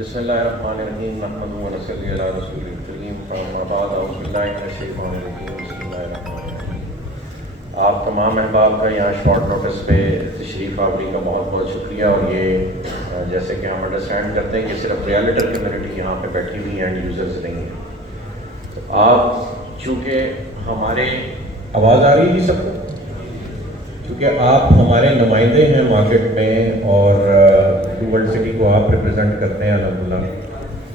بسم اللہ الرحمن الرحیم نحمدہ و نصلی علی رسول الکریم اما بعد اعوذ باللہ من الشیطان الرجیم بسم اللہ الرحمن الرحیم. آپ تمام احباب کا یہاں شارٹ نوٹس پہ تشریف آوری کا بہت بہت شکریہ. اور یہ جیسے کہ ہم انڈرسٹینڈ کرتے ہیں کہ صرف ریئلٹر کمیونٹی یہاں پہ بیٹھی ہوئی اینڈ یوزرز نہیں ہیں. تو آپ چونکہ ہمارے آواز آ رہی ہے سب کو، کیونکہ آپ ہمارے نمائندے ہیں مارکیٹ میں اور بلو ورلڈ سٹی کو آپ ریپرزینٹ کرتے ہیں الحمدللہ.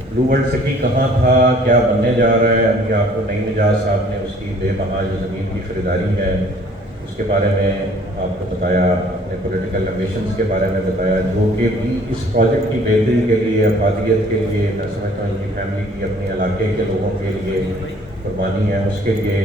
بلو ورلڈ سٹی کہاں تھا، کیا بننے جا رہا ہے، ابھی آپ کو نئی نجات صاحب نے اس کی بے بہا جو زمین کی خریداری ہے اس کے بارے میں آپ کو بتایا، اپنے پولیٹیکل ایمبیشنز کے بارے میں بتایا، جو کہ بھی اس پروجیکٹ کی بہتری کے لیے، افادیت کے لیے، میں سمجھتا ہوں کہ فیملی کی، اپنے علاقے کے لوگوں کے لیے قربانی ہے. اس کے لیے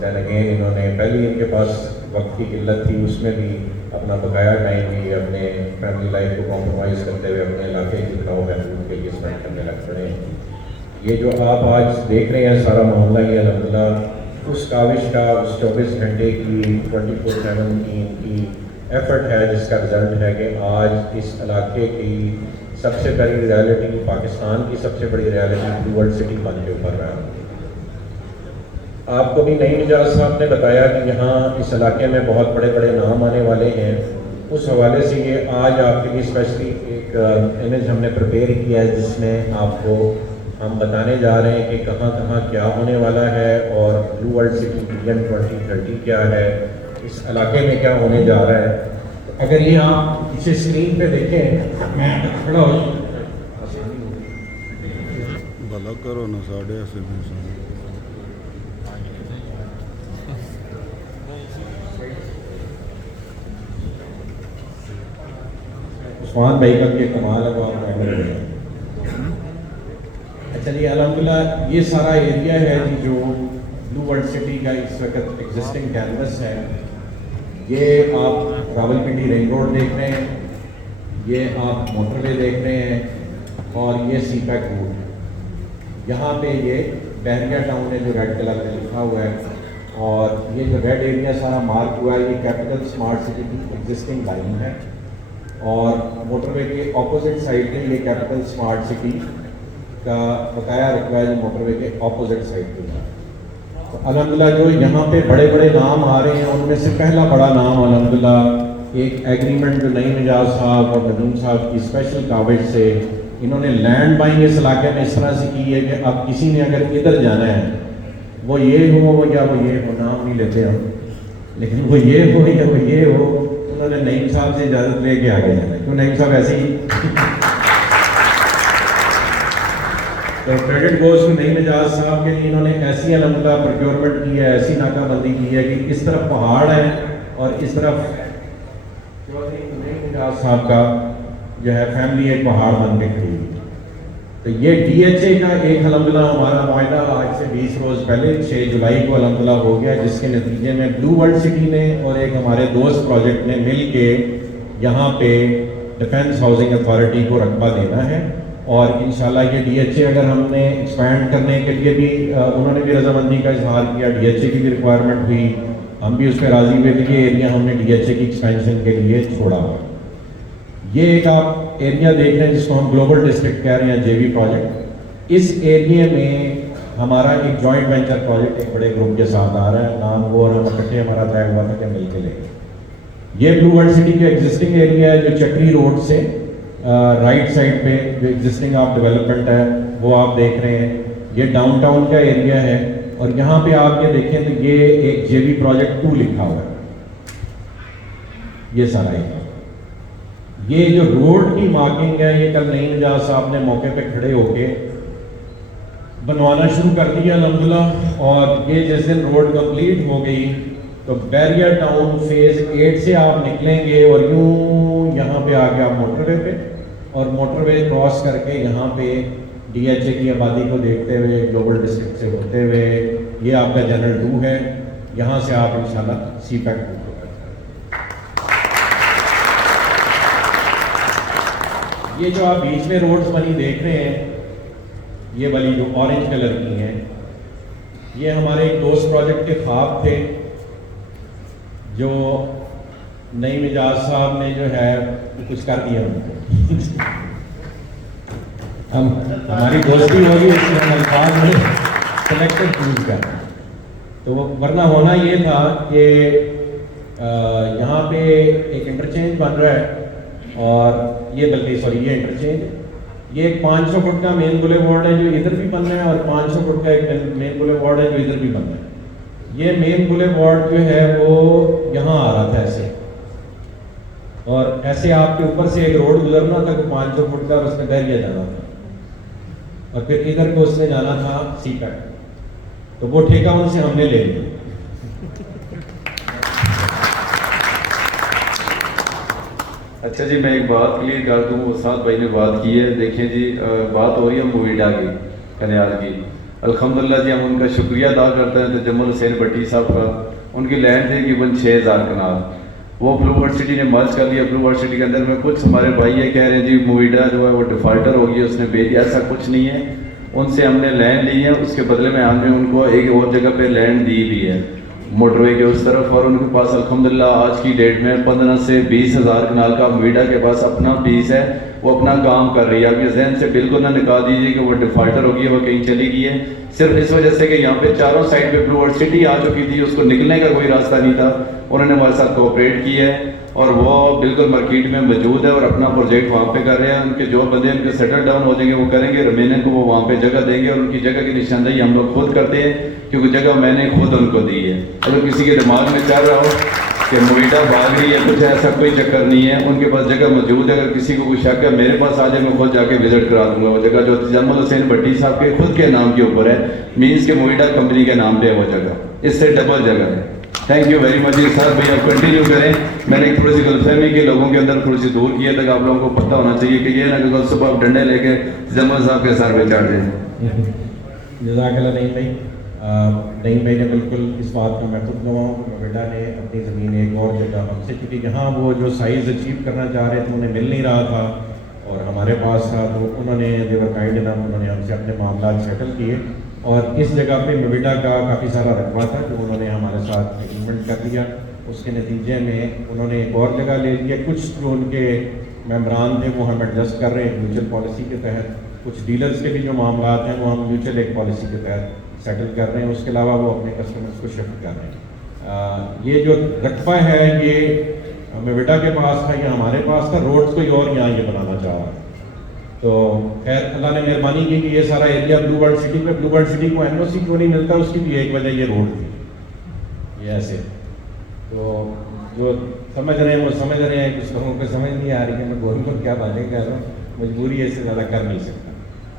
دین اگین انہوں نے پہلی ان کے پاس وقت کی قلت تھی، اس میں بھی اپنا بقایا ٹائم بھی اپنے فیملی لائف کو کمپرومائز کرتے ہوئے اپنے علاقے کی فلاح و بہبود کے لیے اسپینڈ کرنے لگ پڑے ہیں. یہ جو آپ آج دیکھ رہے ہیں سارا معاملہ، یہ الحمدللہ اس کاوش کا، اس 24 گھنٹے کی 24/7 کی ان کی ایفرٹ ہے، جس کا رزلٹ ہے کہ آج اس علاقے کی سب سے بڑی ریالٹی، پاکستان کی سب سے بڑی ریالٹی بلو ورلڈ سٹی بن کے ابھر رہا ہے. آپ کو بھی نئی نجات صاحب نے بتایا کہ یہاں اس علاقے میں بہت بڑے بڑے نام آنے والے ہیں. اس حوالے سے یہ آج آپ کے لیے اسپیشلی ایک امیج ہم نے پریپیئر کیا ہے، جس میں آپ کو ہم بتانے جا رہے ہیں کہ کہاں کہاں کیا ہونے والا ہے اور بلو ورلڈ سٹی ویژن 2030 کیا ہے، اس علاقے میں کیا ہونے جا رہا ہے. اگر یہ آپ اسے اسکرین پہ دیکھیں، میں کھڑا ہو بھلا کرو نا ساڑھے ایسے بھی عثمان بھائی کا یہ کمال ہے وہ آپ کو. اچھا جی، الحمدللہ یہ سارا ایریا ہے جی جو بلو ورلڈ سٹی کا اس وقت ایگزسٹنگ کینوس ہے. یہ آپ راولپنڈی رنگ روڈ دیکھ رہے ہیں، یہ آپ موٹر وے دیکھ رہے ہیں، اور یہ سی پیک روڈ. یہاں پہ یہ بحریہ ٹاؤن ہے جو ریڈ کلر میں لکھا ہوا ہے، اور یہ جو ریڈ ایریا سارا مارک ہوا ہے یہ کیپٹل اسمارٹ سٹی کی ایگزسٹنگ لائن ہے. اور موٹر وے کے اپوزٹ سائڈ پہ یہ کیپٹل اسمارٹ سٹی کا بقایا رکھا ہے جو موٹر وے کے اپوزٹ سائڈ پہ ہے. تو الحمدللہ جو یہاں پہ بڑے بڑے نام آ رہے ہیں ان میں سے پہلا بڑا نام الحمدللہ ایک ایگریمنٹ جو نئی نجات صاحب اور ندیم صاحب کی اسپیشل کاوش سے انہوں نے لینڈ بائنگ اس علاقے میں اس طرح سے کی ہے کہ اب کسی نے اگر ادھر جانا ہے، وہ یہ ہو یا وہ یہ ہو، نام نہیں لیتے ہم، لیکن وہ یہ ہو یا وہ یہ ہو، انہوں نے نعیم صاحب سے اجازت لے کے آگے جانا ہے. کیوں نعیم صاحب ایسے ہی تو کریڈٹ گوز ٹو نئی نجات صاحب کے لیے انہوں نے ایسی الحمدللہ پروکیورمنٹ کی ہے، ایسی ناکہ بندی کی ہے کہ اس طرف پہاڑ ہے اور اس طرف نئی نجات صاحب کا جو ہے فیملی ایک پہاڑ بن کے کھڑی ہوئی. تو یہ ڈی ایچ اے کا ایک الحمدللہ ہمارا معاہدہ آج سے 20 روز پہلے 6 جولائی کو الحمدللہ ہو گیا، جس کے نتیجے میں بلو ورلڈ سٹی نے اور ایک ہمارے دوست پروجیکٹ نے مل کے یہاں پہ ڈیفنس ہاؤسنگ اتھارٹی کو رقبہ دینا ہے. اور انشاءاللہ یہ ڈی ایچ اے اگر ہم نے ایکسپینڈ کرنے کے لیے بھی انہوں نے بھی رضامندی کا اظہار کیا، ڈی ایچ اے کی بھی ریکوائرمنٹ ہوئی، ہم بھی اس پہ راضی ہوئے کہ یہ ایریا ہم نے ڈی ایچ اے کی ایکسپینشن کے لیے چھوڑا ہوا. یہ ایک آپ ایریا دیکھ رہے ہیں جس کو ہم گلوبل ڈسٹرکٹ کہہ رہے ہیں، جے وی پروجیکٹ. اس ایریے میں ہمارا ایک جوائنٹ وینچر پروجیکٹ ایک بڑے گروپ کے ساتھ آ رہا ہے، نام وہ اور ہم اکٹھے ہمارا طے ہوا تھا کہ مل کے لیں. یہ بلو ورلڈ سٹی کا ایگزسٹنگ ایریا ہے جو چکری روڈ سے رائٹ سائڈ پہ جو ایگزسٹنگ آپ ڈیولپمنٹ ہے وہ آپ دیکھ رہے ہیں. یہ ڈاؤن ٹاؤن کا ایریا ہے، اور یہاں پہ آپ یہ دیکھیں تو یہ ایک جے وی پروجیکٹ 2 لکھا ہوا ہے. یہ سارا ایریا، یہ جو روڈ کی مارکنگ ہے یہ کل نئی نجات صاحب نے موقع پہ کھڑے ہو کے بنوانا شروع کر دیا الحمدللہ. اور یہ جس دن روڈ کمپلیٹ ہو گئی تو بیریا ٹاؤن فیز 8 سے آپ نکلیں گے اور یوں یہاں پہ آ کے آپ موٹر وے پہ، اور موٹر وے کراس کر کے یہاں پہ ڈی ایچ اے کی آبادی کو دیکھتے ہوئے گلوبل ڈسٹرکٹ سے ہوتے ہوئے یہ آپ کا جنرل 2 ہے. یہاں سے آپ انشاءاللہ سی پیک کو. یہ جو آپ بیچ میں روڈز بنی دیکھ رہے ہیں، یہ والی جو اورنج کلر کی ہیں، یہ ہمارے ایک دوست پروجیکٹ کے خواب تھے جو نئی نجات صاحب نے جو ہے کچھ کر دیا ان کو. ہم ہماری دوستی ہوگی اس میں ہم الفاظ میں سلیکٹڈ چوز کر رہے ہیں. تو ورنہ ہونا یہ تھا کہ یہاں پہ ایک انٹرچینج بن رہا ہے اور یہ بلکہ سوری یہ انٹرچینج یہ ایک 500 فٹ کا مین بولے وارڈ ہے جو ادھر بھی بن رہا ہے اور 500 فٹ کا ایک مین بولے وارڈ ہے جو ادھر بھی بن رہا ہے. یہ مین بولے وارڈ جو ہے وہ یہاں آ رہا تھا ایسے اور ایسے آپ کے اوپر سے ایک روڈ گزرنا تھا کہ 500 فٹ کا اور اس میں بحریہ جانا تھا اور پھر ادھر کو اس نے جانا تھا سی پیک. تو وہ ٹھیکہ ان سے ہم نے لے لیا. اچھا جی میں ایک بات کلیئر کر دوں. استاد بھائی نے بات کی ہے. دیکھیں جی بات ہو رہی ہے مویڈا کی کنیال کی. الحمدللہ جی ہم ان کا شکریہ ادا کرتے ہیں تجمل حسین بٹی صاحب کا. ان کی لینڈ ہے تقریباً 6000 کنال. وہ بلو ورلڈ سٹی نے مرج کر لیا. بلو ورلڈ سٹی کے اندر میں کچھ ہمارے بھائی یہ کہہ رہے ہیں جی مویڈا جو ہے وہ ڈیفالٹر ہو گیا اس نے بھیج دیا. ایسا کچھ نہیں ہے. ان سے ہم نے لینڈ لی ہے, اس کے بدلے میں ہم نے ان کو ایک اور جگہ پہ لینڈ دی بھی ہے موٹر وے کے اس طرف. اور ان کے پاس الحمدللہ آج کی ڈیٹ میں 15 سے 20,000 کنال کا مویڈا کے پاس اپنا پیس ہے. وہ اپنا کام کر رہی ہے. آپ یہ ذہن سے بالکل نہ نکال دیجیے کہ وہ ڈیفالٹر ہوگی, وہ کہیں چلی گئی ہے. صرف اس وجہ سے کہ یہاں پہ چاروں سائڈ پہ بلو ورلڈ سٹی آ چکی تھی, اس کو نکلنے کا کوئی راستہ نہیں تھا. انہوں نے ہمارے ساتھ کوآپریٹ کی ہے اور وہ بالکل مارکیٹ میں موجود ہے اور اپنا پروجیکٹ وہاں پہ کر رہے ہیں. ان کے جو بندے ان کے سیٹل ڈاؤن ہو جائیں گے وہ کریں گے, رمینن کو وہ وہاں پہ جگہ دیں گے اور ان کی جگہ کی نشاندہی ہم لوگ خود کرتے ہیں کیونکہ جگہ میں نے خود ان کو دی ہے. اگر کسی کے دماغ میں چل رہا ہو کہ مویڈا بھاگ رہی ہے کچھ, ایسا کوئی چکر نہیں ہے. ان کے پاس جگہ موجود ہے. اگر کسی کو کوئی شک ہے میرے پاس آ جائے, میں خود جا کے وزٹ کرا دوں گا. وہ جگہ جو تجمل حسین بٹی صاحب کے خود کے نام کے اوپر ہے, مینس کہ مویڈا کمپنی کے نام پہ ہے وہ جگہ, اس سے ڈبل جگہ ہے. تھینک یو ویری مچ سر. بھائی آپ کنٹینیو کریں. میں نے تھوڑی سی غلط فہمی کے لوگوں کے اندر تھوڑی سی دور کیا تھا کہ آپ لوگوں کو پتہ ہونا چاہیے کہ یہ نہ کہ کل صبح آپ ڈنڈے لے کے تجمل صاحب کے سر پہ چڑھ جائیں. جزاک اللہ. نہیں بھائی, نہیں بھائی نے بالکل اس بات کا میں خود گواہ ہوں کہ بیٹا نے اپنی زمین ایک اور جگہ ہم سے, کیونکہ جہاں وہ جو سائز اچیو کرنا چاہ رہے تھے انہیں مل نہیں رہا تھا اور ہمارے پاس تھا, تو انہوں نے دیور کائنڈ انف, انہوں نے ہم سے اپنے معاملات سیٹل کیے اور اس جگہ پہ مویڈا کا کافی سارا رقبہ تھا جو انہوں نے ہمارے ساتھ ایگریمنٹ کر لیا. اس کے نتیجے میں انہوں نے ایک اور جگہ لے لیا. کچھ جو ان کے ممبران تھے وہ ہم ایڈجسٹ کر رہے ہیں میوچل پالیسی کے تحت. کچھ ڈیلرز کے بھی جو معاملات ہیں وہ ہم میوچل ایک پالیسی کے تحت سیٹل کر رہے ہیں. اس کے علاوہ وہ اپنے کسٹمرز کو شفٹ کر رہے ہیں. یہ جو رقبہ ہے یہ مویڈا کے پاس تھا یا ہمارے پاس تھا. روڈ کوئی اور یہاں یہ بنانا چاہ رہا ہے. تو خیر اللہ نے مہربانی کی کہ یہ سارا ایریا بلو ورلڈ سٹی پہ, بلو ورلڈ سٹی کو این او سی کیوں نہیں ملتا, اس کی بھی ایک وجہ یہ روڈ تھی. یہ ایسے تو جو سمجھ رہے ہیں وہ سمجھ رہے ہیں, کچھ لوگوں کو سمجھ نہیں آ رہی کہ میں گورنمنٹ کو کیا باتیں کہہ رہا ہوں. مجبوری اس سے زیادہ کر نہیں سکتا.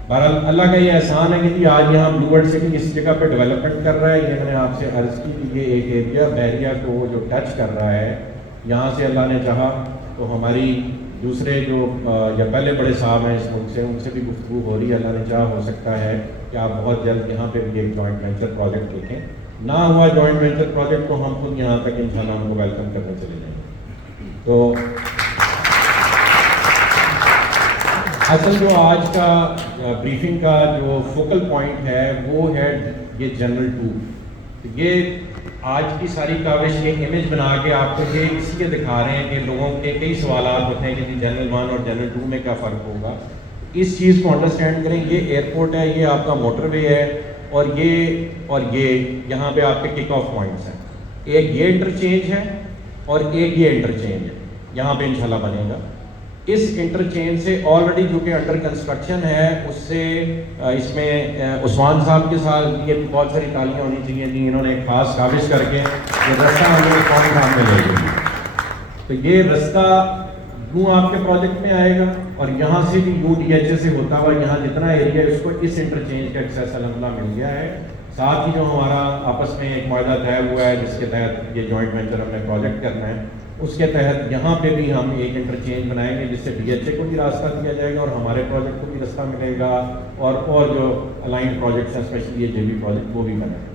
بہرحال اللہ کا یہ احسان ہے کہ جی آج یہاں بلو ورلڈ سٹی اس جگہ پہ ڈیولپمنٹ کر رہا ہے. یہ میں نے آپ سے عرض کی کہ یہ ایک ایریا بحریہ کو جو ٹچ کر رہا ہے, یہاں سے اللہ نے چاہا تو ہماری دوسرے جو یا پہلے بڑے صاحب ہیں اس ملک سے, ان سے بھی گفتگو ہو رہی ہے. اللہ نے چاہا ہو سکتا ہے کہ آپ بہت جلد یہاں پہ بھی ایک جوائنٹ وینچر پروجیکٹ دیکھیں. نہ ہوا جوائنٹ وینچر پروجیکٹ تو ہم خود یہاں تک انشاءاللہ ہم کو ویلکم کرنے چلے جائیں. تو اصل جو آج کا بریفنگ کا جو فوکل پوائنٹ ہے وہ ہے یہ جنرل 2. یہ آج کی ساری کاوش ایک امیج بنا کے آپ کو یہ اس لیے دکھا رہے ہیں کہ لوگوں کے کئی سوالات ہوتے ہیں کہ جنرل 1 اور جنرل 2 میں کیا فرق ہوگا. اس چیز کو انڈرسٹینڈ کریں. یہ ایئرپورٹ ہے, یہ آپ کا موٹر وے ہے اور یہ یہاں پہ آپ کے کک آف پوائنٹس ہیں. ایک یہ انٹرچینج ہے اور ایک یہ انٹرچینج ہے یہاں پہ انشاءاللہ بنے گا. اس انٹرچینج سے آلریڈی جو کہ انڈر کنسٹرکشن ہے اس سے اس میں عثمان صاحب کے ساتھ یہ بہت ساری تالیاں ہونی چاہیے جی. انہوں نے ایک خاص کاوش کر کے یہ رستہ ہم لوگ قوم کام میں لے گئے. تو یہ رستہ یوں آپ کے پروجیکٹ میں آئے گا اور یہاں سے بھی یوں ڈی ایچ اے سے ہوتا ہوا یہاں جتنا ایریا ہے اس کو اس انٹرچینج کا ایکسیس الحمدللہ مل گیا ہے. ساتھ ہی جو ہمارا آپس میں ایک معاہدہ طے ہوا ہے جس کے تحت یہ جوائنٹ وینچر ہم نے پروجیکٹ کرنا ہے, اس کے تحت یہاں پہ بھی ہم ایک انٹرچینج بنائیں گے جس سے ڈی ایچ اے کو بھی راستہ دیا جائے گا اور ہمارے پروجیکٹ کو بھی راستہ ملے گا اور جو الائنڈ پروجیکٹس ہیں اسپیشلی یہ جے بی پروجیکٹ وہ بھی بنیں گے.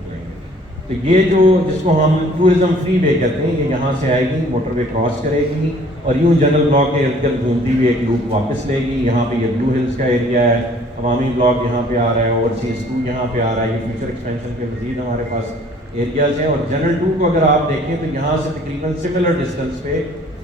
تو یہ جو جس کو ہم ٹورزم فری وے کہتے ہیں یہ یہاں سے آئے گی, موٹر وے کراس کرے گی اور یوں جنرل بلاک کے ارد گرد گھومتی ہوئی ایک لوپ واپس لے گی. یہاں پہ یہ بلو ہلز کا ایریا ہے, عوامی بلاک یہاں پہ آ رہا ہے, اوورسیز 2 یہاں پہ آ رہا ہے. یہ فیوچر ایکسپینشن کے مزید ہمارے پاس ایریاز ہیں. اور جنرل 2 کو اگر آپ دیکھیں تو یہاں سے تقریباً سملر ڈسٹینس پہ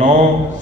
9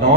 9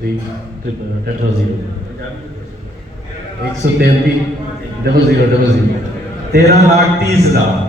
13,30,000।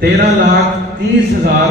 13,30,000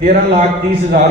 13,30,000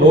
2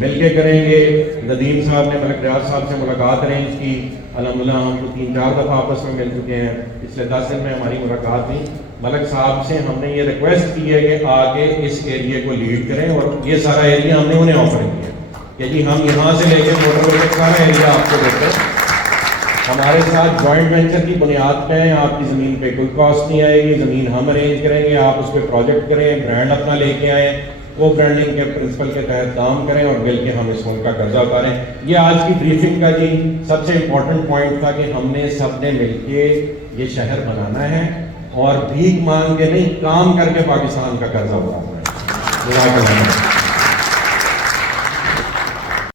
مل کے کریں گے. ندیم صاحب نے ملک ریاض صاحب سے ملاقات ارینج کی, الحمدللہ ہم کو 3-4 دفعہ آپس میں مل چکے ہیں. پچھلے 10 دن میں ہماری ملاقات ہوئی. ملک صاحب سے ہم نے یہ ریکویسٹ کی ہے کہ آگے اس ایریے کو لیڈ کریں, اور یہ سارا ایریا ہم نے انہیں آفر کیا کہ جی ہم یہاں سے لے کے موٹر وے تک سارا ایریا آپ کو دیتے ہیں. ہمارے ساتھ جوائنٹ وینچر کی بنیاد پہ ہیں, آپ کی زمین پہ کوئی کاسٹ نہیں آئے گی, زمین ہم ارینج کریں گے, آپ اس پہ پروجیکٹ کریں, برانڈ اپنا لے کے آئیں, کو برانڈنگ کے پرنسپل کے تحت کام کریں اور مل کے ہم اس ملک کا قرضہ اتاریں. یہ آج کی بریفنگ کا جی سب سے امپورٹنٹ پوائنٹ تھا کہ ہم نے سب نے مل کے یہ شہر بنانا ہے اور بھیک مانگ کے نہیں, کام کر کے پاکستان کا قرضہ اتارنا ہے.